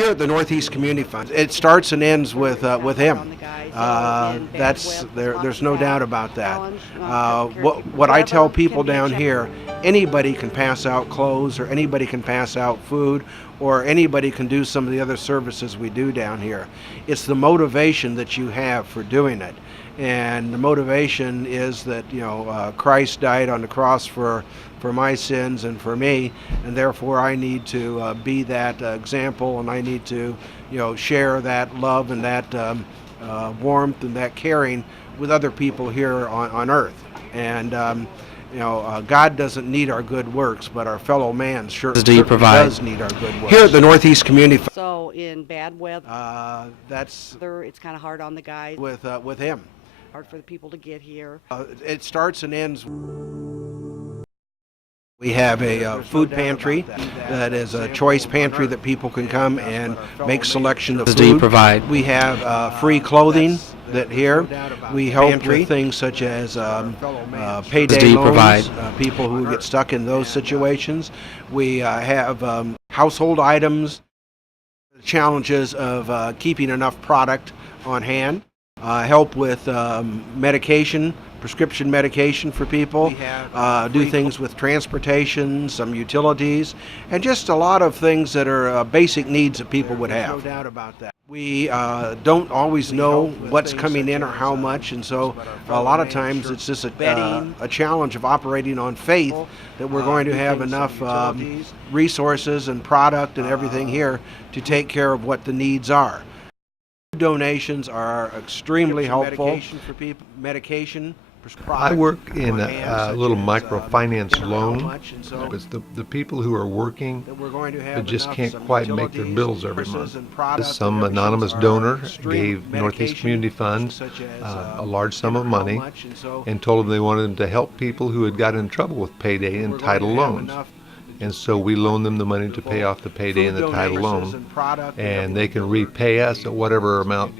Here at the Northeast Community Fund, it starts and ends with him. There's no doubt about that. What I tell people down here, anybody can pass out clothes, or anybody can pass out food, or anybody can do some of the other services we do down here. It's the motivation that you have for doing it. And the motivation is that, Christ died on the cross for my sins and for me, and therefore I need to be that example, and I need to, share that love and that warmth and that caring with other people here on earth. And God doesn't need our good works, but our fellow man certainly does need our good works. Here at the Northeast Community Fund. So in bad weather, it's kind of hard on the guys. With him. Hard for the people to get here. It starts and ends. We have a food pantry that is a choice pantry that people can come and make selection of food. Do you provide? We have free clothing that here. We help with things such as payday loans, people who get stuck in those situations. We have household items, challenges of keeping enough product on hand. Help with medication, prescription medication for people, do things with transportation, some utilities, and just a lot of things that are basic needs that people would have. No doubt about that. We don't always know what's coming in or how much, and so a lot of times it's just a challenge of operating on faith that we're going to have enough resources and product and everything here to take care of what the needs are. Donations are extremely helpful for people. Medication. I work in a little microfinance loan. It's the people who are working but just can't quite make their bills every month. Some anonymous donor gave Northeast Community Fund a large sum of money and told them they wanted to help people who had gotten in trouble with payday and title loans. And so we loan them the money to pay off the payday and the title loan, and they can repay us at whatever amount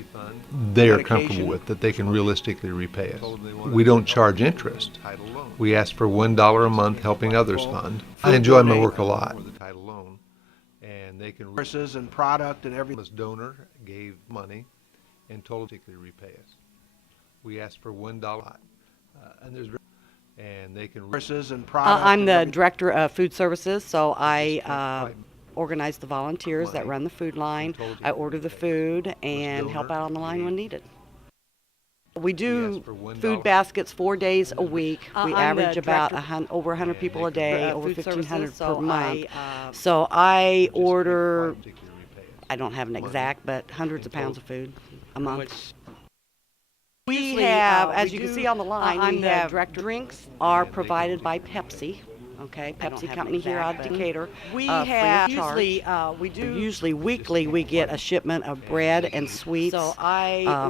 they are comfortable with, that they can realistically repay us. We don't charge interest. We ask for $1 a month helping others fund. I enjoy my work a lot. And they can and product and everything. This donor gave money and told them to repay us. We ask for $1, and there's and they can and product. I'm the director of food services, so I organize the volunteers that run the food line. I order the food and help out on the line when needed. We do food baskets 4 days a week. We average about over 100 people a day, over 1,500 per month. So I order, I don't have an exact, but hundreds of pounds of food a month. We have, as you can see on the line, we have drinks are provided by Pepsi. Okay, Pepsi company here out of Decatur. We have usually weekly we get a shipment of bread and sweets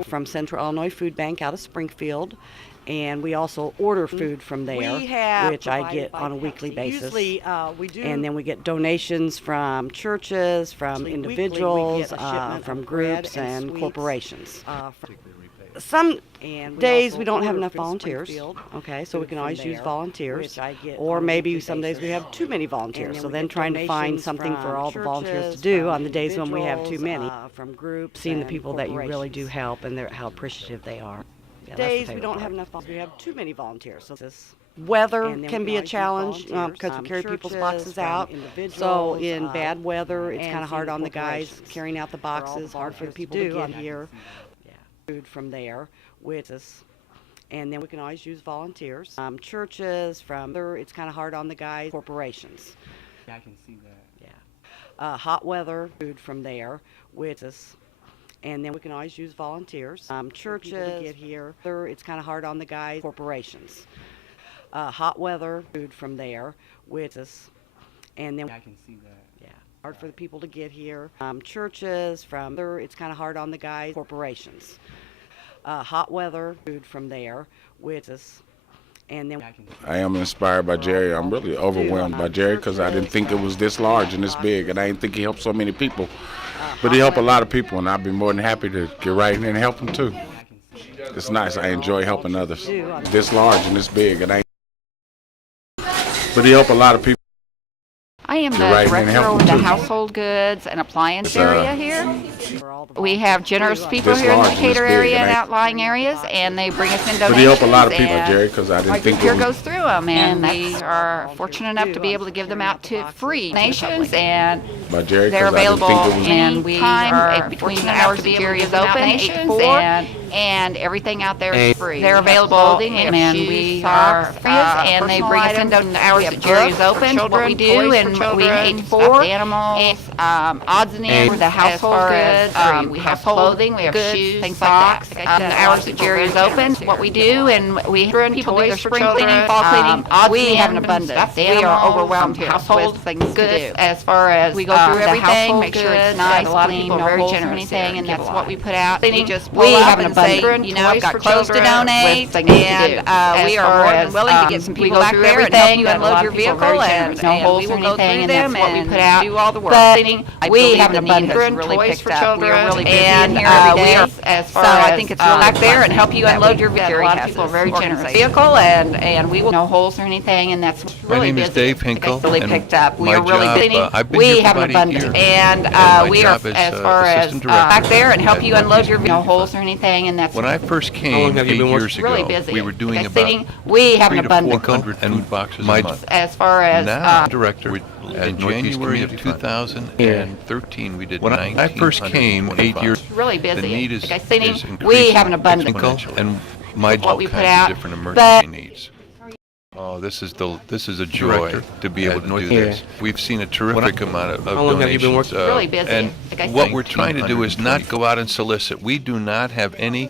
from Central Illinois Food Bank out of Springfield, and we also order food from there, which I get on a weekly basis. And then we get donations from churches, from individuals, from groups and corporations. Some days we don't have enough volunteers, okay, so we can always use volunteers, or maybe some days we have too many volunteers, so then trying to find something for all the volunteers to do on the days when we have too many, from groups, seeing the people that you really do help and how appreciative they are. Days we don't have enough volunteers, we have too many volunteers, so this weather can be a challenge because we carry people's boxes out. So in bad weather, it's kind of hard on the guys carrying out the boxes, hard for the people to get here. Food from there, and then we can always use volunteers. Churches, it's kind of hard on the guys, corporations. Yeah, I can see that. Yeah. Hot weather, food from there, and then we can always use volunteers. Churches, to get here, it's kind of hard on the guys, corporations. Hot weather, food from there, and then yeah, I can see that. Hard for the people to get here. Churches, it's kind of hard on the guys, corporations. Hot weather, food from there, and then I am inspired by Jerry. I'm really overwhelmed by Jerry because I didn't think it was this large and this big, and I didn't think he helped so many people. But he helped a lot of people, and I'd be more than happy to get right in and help them too. It's nice. I enjoy helping others. This large and this big, but he helped a lot of people. I am the You're right, and director help over them the too. household goods and appliance It's, area here. We have generous people This here in the large and this Decatur big, area and and I- outlying areas, and they bring us in But donations. he helped a lot of people, and Jerry, because I our didn't group think here it was. goes through them, and we are fortunate enough to be able to give them out to free donations, and By Jerry, they're because I didn't available think it was. and we are between the hours that Jerry is open, 8 to 4, and everything out there is free. They're available, clothing, and we are free, and they bring us in during the hours that Jerry is open. What we do, and we 8 to 4, animals, odds and ends, the household goods, we have clothing, we have shoes, things like that. The hours that Jerry is open, what we do, and we people do their spring cleaning, fall cleaning, we have an abundance. We are overwhelmed here household things goods as far as we go through everything, make sure it's nice, a lot of people are very generous there, and that's what we put out. We have an abundance, you know, I've got clothes to donate, and we are more than willing to get some people back there and help you unload your vehicle, and no holes or anything, and that's what we put out. Do all the work. We have an abundance really picked up. We are really busy in here every day, as far as I think it's really back there and help you unload your vehicle. A lot of people are very generous. Vehicle, and we will no holes or anything, and that's My really name is busy. Dave Hinkle, Really and picked up. We my are really job, busy. I've been We here for have an about a abundance, year. and my we are job is, as far as assistant director back there and help at you unload your Northeast no Community holes Fund. or anything, and that's When I first long came have you 8 been years ago, really busy. we were doing Like about sitting, we have an 300 to abundance 400 food boxes my- a month. as far as Now, director, in Northeast January of Community Fund. 2013, we did When I first came 8 years, really the busy. need is, Like I said, is we have an increasing abundance. exponentially. And my What all we put kinds out, of different but- emergency needs. Oh, this is a joy Director to be able to do North- this. We've seen a terrific amount of How long have you been donations. working? Really busy. And Like I what said, we're trying to do is not go out and solicit. We do not have any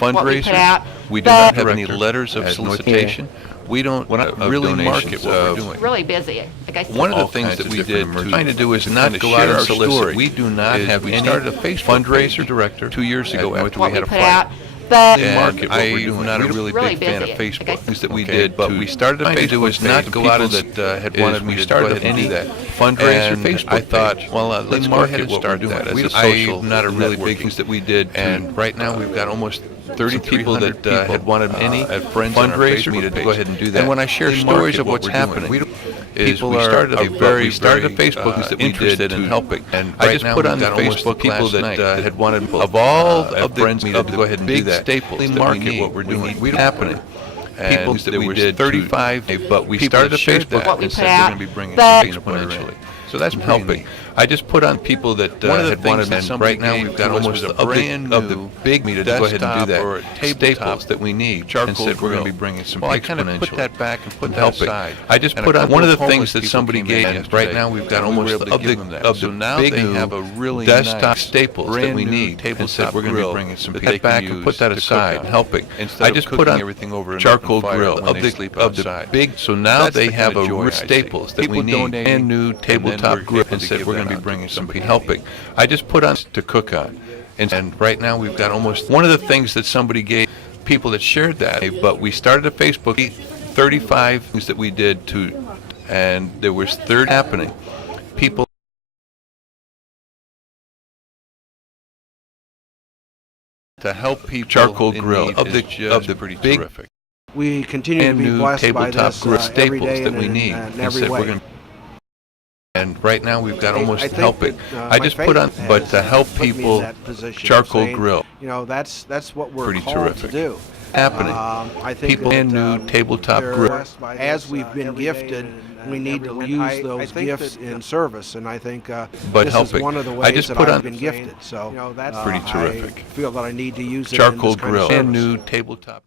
What we put fundraisers. out, We do but- not have any Director letters of at North- solicitation. We don't really market what we're doing. really busy. Like I said, One of the all things kinds that of we different did emergencies. trying to do is not to go out share and our solicit. story We do not is have we any started a Facebook fundraiser page director 2 years ago after we what had we a put fight. out, but And market what we're I'm doing. not a We really really big fan of busy. Facebook. Like I Things that we Okay, did, but we we started a trying to do Facebook is page. not The go out people and that had wanted me we to started go ahead and any do that fundraiser and Facebook I page. thought, Well, let's let's go go ahead ahead and and start start that that as as a a social social not a really networking. big things that we did. And right now we've got almost 30 people 300 that had wanted any friends on our fundraiser Facebook me to page. go ahead and do that. And when I share They stories market of what what's we're doing. happening, We don't- people we are started a very, Facebook very, Facebook that we interested did in to helping. And Right I just now put we've on the got almost Facebook people last that, night had wanted of all of the friends me of to the go ahead and do big that. staples They that we market need. what we're We doing. need We to- happening. People And that there we was did 35, but we started a shared Facebook that. What we and put said out, we're going to be bringing but- it exponentially. So that's helping. I just put on people that One of the had things wanted, that and somebody right now gave we've got to us almost was a of the brand new big me to go ahead and do desktop that. or a Staples tabletop that we need. charcoal And said we're going to grill. be bringing some Well, I kind of exponentially. put that back and put that helping. aside. I just And put a on couple one of of the things homeless that people somebody came gave. in Right yesterday, now we've got and we were almost able to of give them that. the So now big they new have a really desktop nice, staples that brand we new need. And said tabletop we're going to be grill bringing some that people they can back and use put that to cook aside, on. helping. Instead I of just put cooking on everything over an charcoal open fire grill when of they the sleep of the outside. big. So now That's they the have kind of a joy real I see. staples that we People need donating, and new and then tabletop we're grill able and to said give we're that going to be out to bringing some somebody helping. I just put on to cook on. And right now we've got almost one of the things that somebody gave people that shared that, but we started a Facebook 35 things that we did to, and there was 30 happening. People to help people charcoal grill of the pretty big terrific. We continue to and be new blessed by tabletop this grill every staples day that in, we in, need. in And every said way. we're going to. And right now we've got almost I think helping. that, I my just put on, faith but has, to help put me in people that position, charcoal saying, grill You know, that's what we're Pretty called terrific. to do. happening. I think People that, and new tabletop they're grill. blessed by as we've been gifted, we need to use those gifts in service, and I think But this helping. is one of the I ways just that put I've on- been gifted. So Pretty terrific. I feel that I need to use it in Charcoal this kind of grill and service. new tabletop